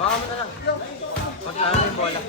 Hawakan mo na lang. Pagkano yung bola.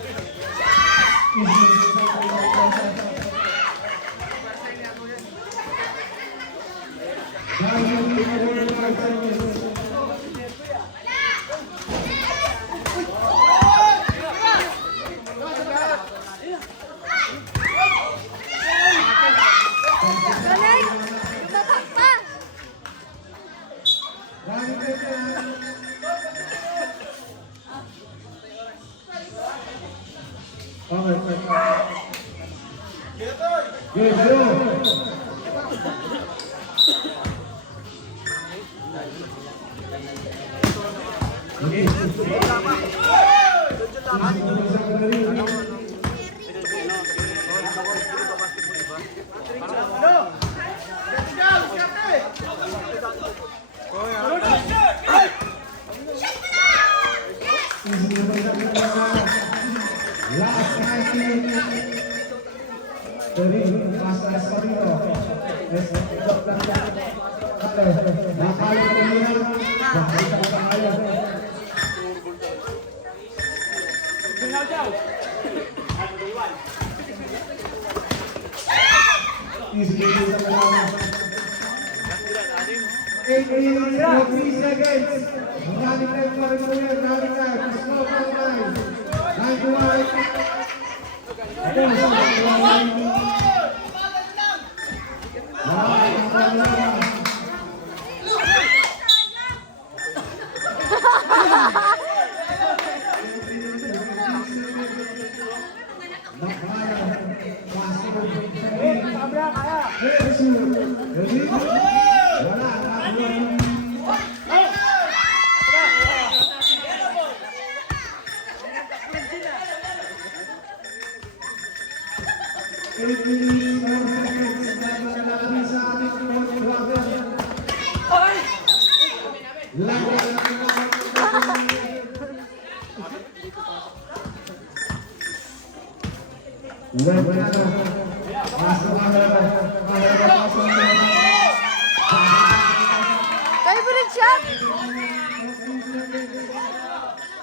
Favorite shot?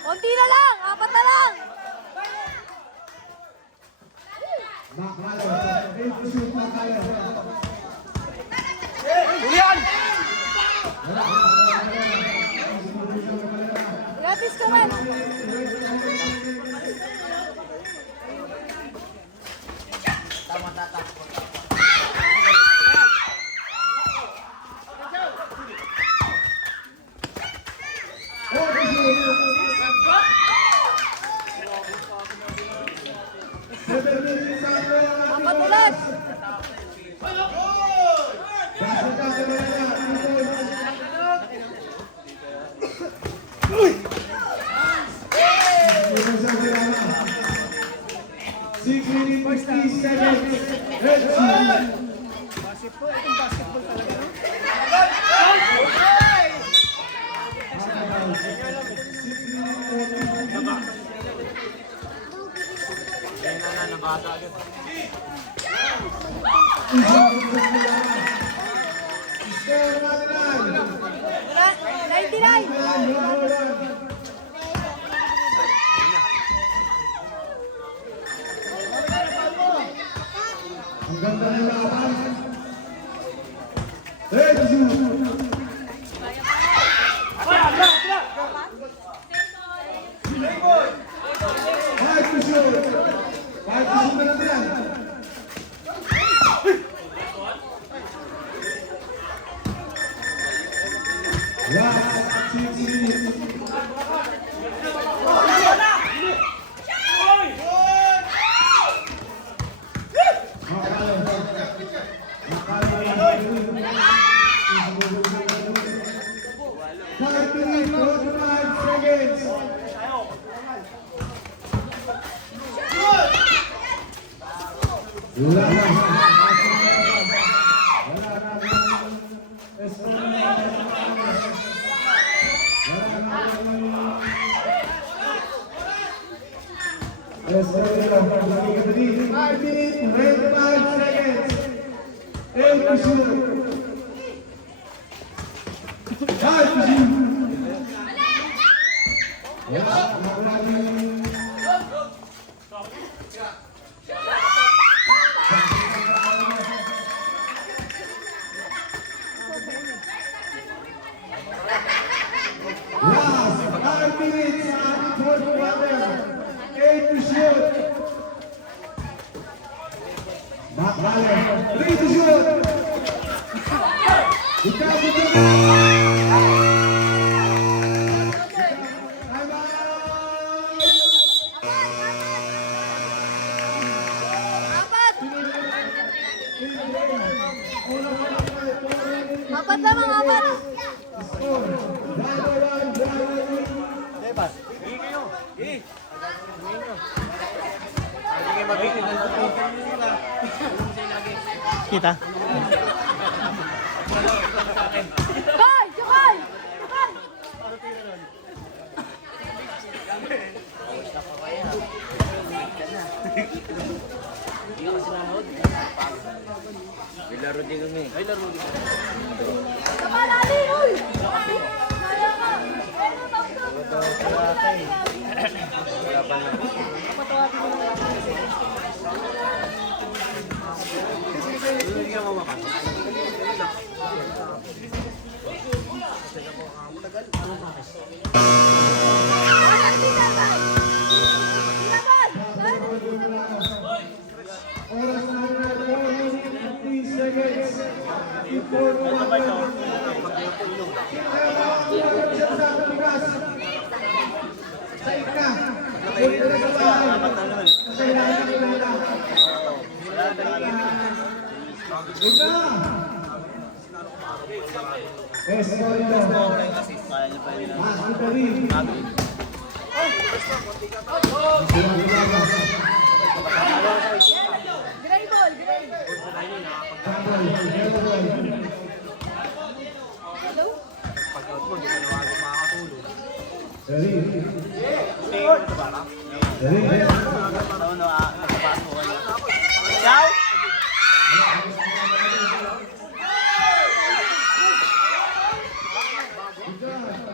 Konti na lang, 4 na lang. Julian! Gratis ka man. Apat ulit. Nabasa agad. 99. Ang ganda ng laban. to shoot. 5 to shoot. Wala, wala din. Last 5 minutes at fourth quarter. 8 to shoot. Back 3 to shoot. Ikaw to shoot. Apat lamang, apat. Debas. Hindi kayo. Hindi. Hindi kayo mabigil. Kita. Jokoy! Jokoy! Jokoy! May laro din kami. Ay, laro din kami. Kamalali, uy! Kaya ka! Pero Hirapan lang. Hindi ka mamakas. Oras na 450 seconds. Before sa ika. Sa ilalim ng wala. Ika. Escorito. Mas Italy. Gray ball, gray. Pag-out mo, hindi ka naman makakatulog. Ciao!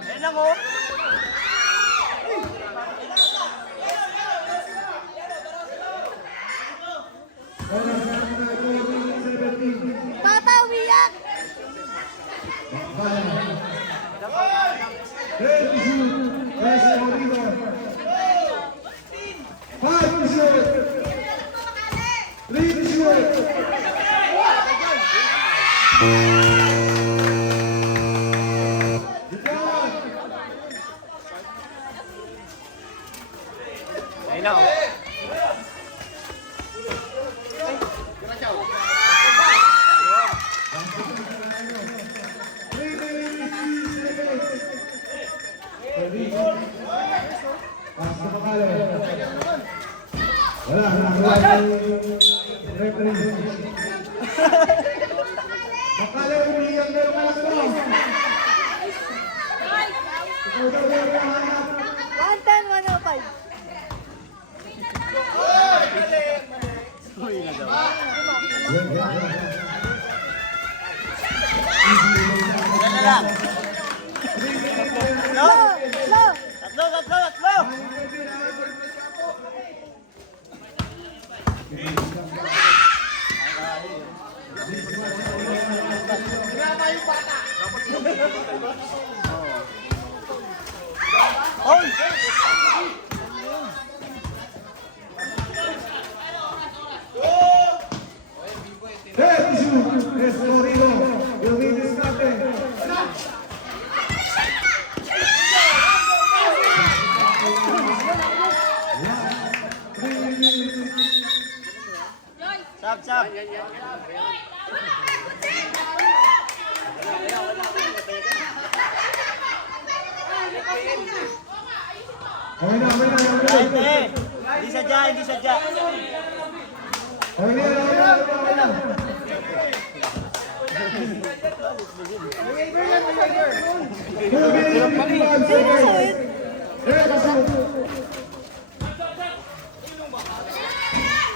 Ayan lang oh! Tata, umiyak! Ayan lang oh! Wala. Referee. Makala umiiyak na yung anak mo. Ikaw daw yung hanap. 110, 105. Uy na daw. Yan na lang. Slow! Slow! Tatlo! Hoy! Escorito. Yung bilis natin. Sab! Okay na. Hindi sadya. Okay na.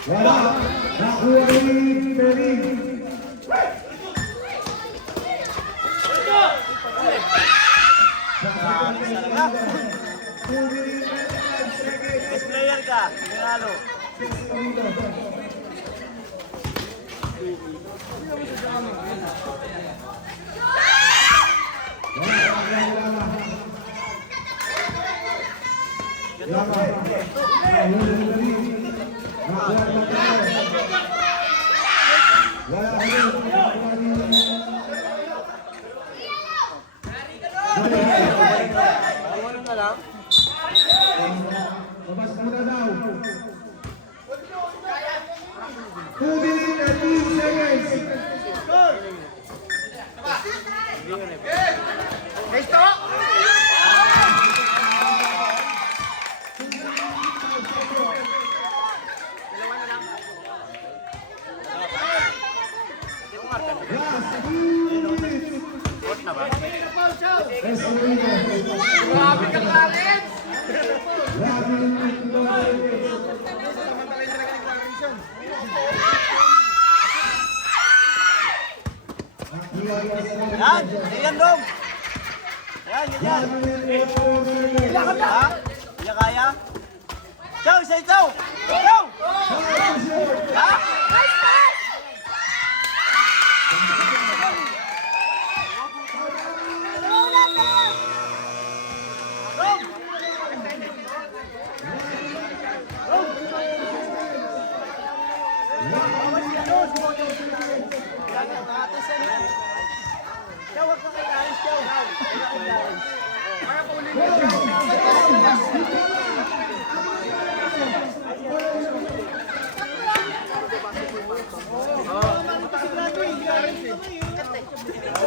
Wala. Nakuha ni Pering. ka, Pinalo. Ano na lang? Labas muna daw. 2 minutes and 2 seconds. Last 2 minutes. Court na ba? Grabe ka talent! Yan! Yan, Dom! Yan, ganyan! Ha? Iya kaya? Chow! Isa ito! Chow! Ha? Nice pass! Ulan na! Dom! Chow, wag ka kay Lawrence, Chow!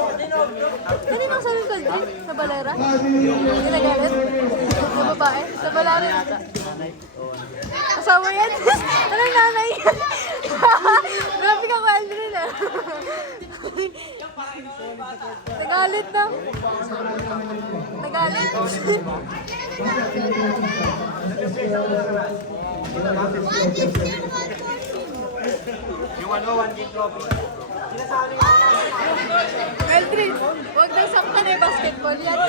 Kanina ang sabi ko, sa balera? Ginagalit? Sa babae? Sa balera? Asawa yan? Anong nanay? Grabe ka ko, Aldrin ah. Nagalit na. Nagalit. Yung ano, 1 game trophy. Aldrin, huwag na isaktan eh, basketball yan.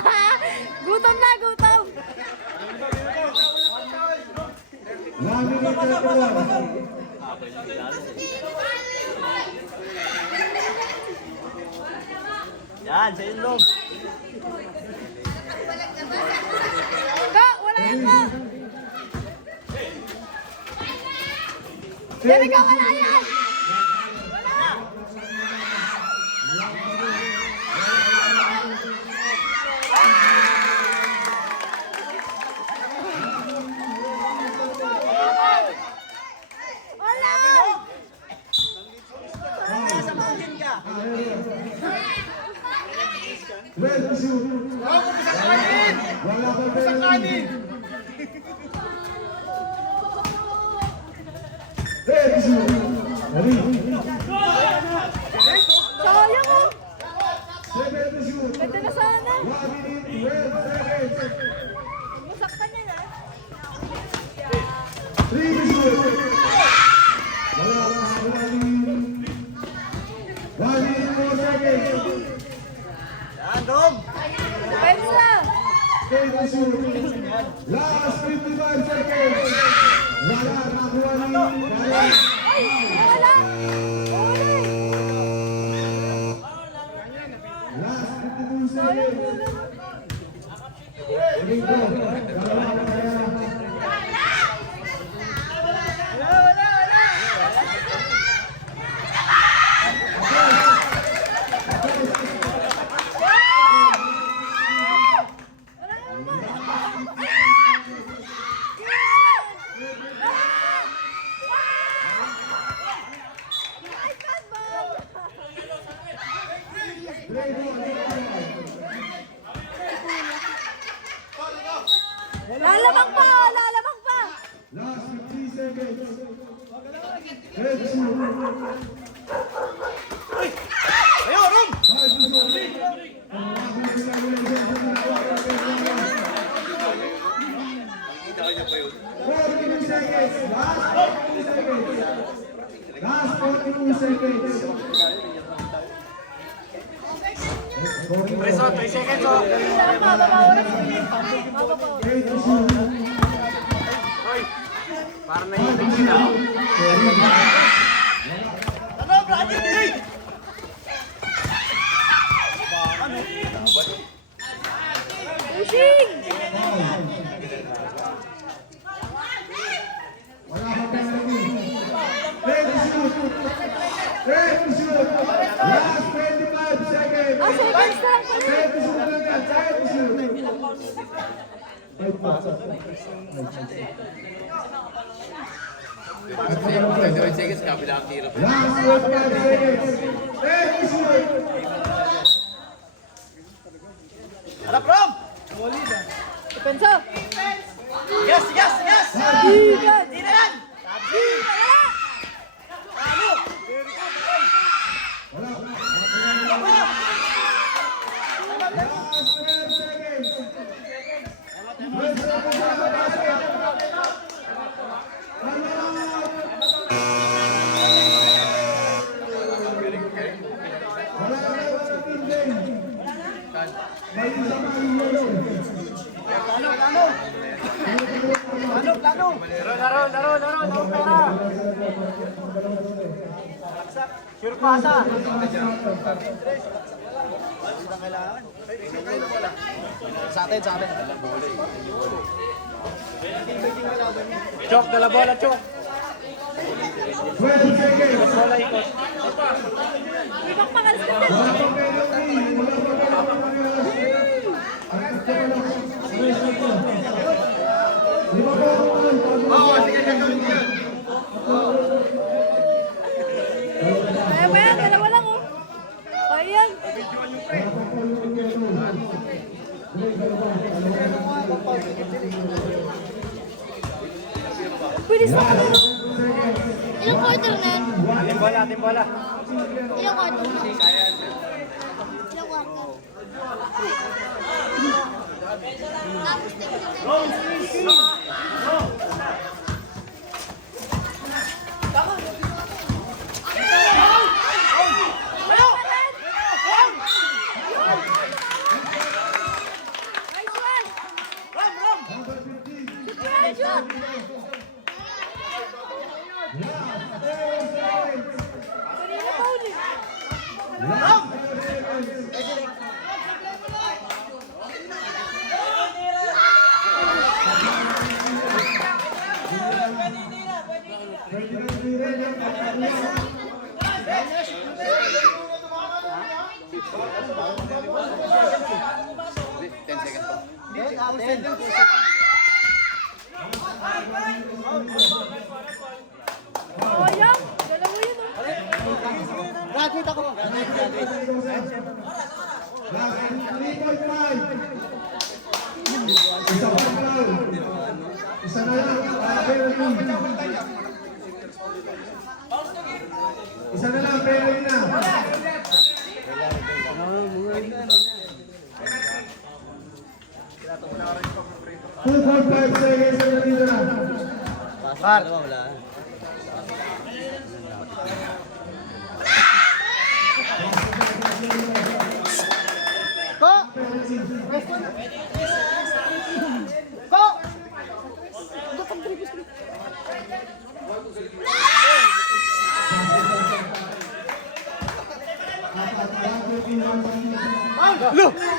Ah, gutom na, gutom. Yan, sa inyo, Dom! Ka, wala yan ka. Yan, ikaw, wala yan. Wala. Wala. Red shoe. Wala ka penalty. Red shoe. Sayang oh. 7 shoe. Ganda na sana. 1 minute, 12 seconds. Masaktan yan ah. 3 shoe. Wala ka penalty. 1 minute, 4 seconds. Yan, Dom! Pwede na. 10 shoe. Last 55 seconds. Wala nakuha ni Ryan. Ay, wala. Uli. Last 52 Sayang seconds. wala. Uling ko. Dalawa na kaya. Lalamang pa, lalamang pa. Last 50 seconds. Red shoe. Last 42 seconds. Preso, 3 seconds oh. Mababa oras. Mababa oras. Hoy, parang naiibig sila. Pushing! Wala pa penalty. Ready to shoot. Ready to shoot. Last 25 seconds. Ah, seconds na lang pala. Ready to shoot agad. Ready to shoot. Seconds, kabila ang tira. Last 25 seconds. Ready to shoot. Harap, Rob! Depensa! Yes, yes, yes! Igan! Tira yan! Last 12 seconds. First second sa basket. Wala na walang tingin. May isang mangyayari. Laro pera! Sure pasa! Sa atin. Chok, dala bola, Chok! 12 seconds. Bola ikot. Ibang pakalas ka Wala pa penalty. Wala pa penalty. Ang ito na lang. Lima pa ako. Sige, Maya, dalawa lang oh. Ayan. Pwede sa akin. Ilang quarter na? Ating bola. Ilang quarter na? Ilang quarter? Tapos tingnan. Nice one. Good shot. Kanina pa ulit. Ayan. Dalawa yun oh. Graduate ako. Last 3.5. Isa pa lang. Isa na lang. Penalty. Isa na lang. Penalty na. 2.5 seconds na dito na. Pasar. Wala. Look!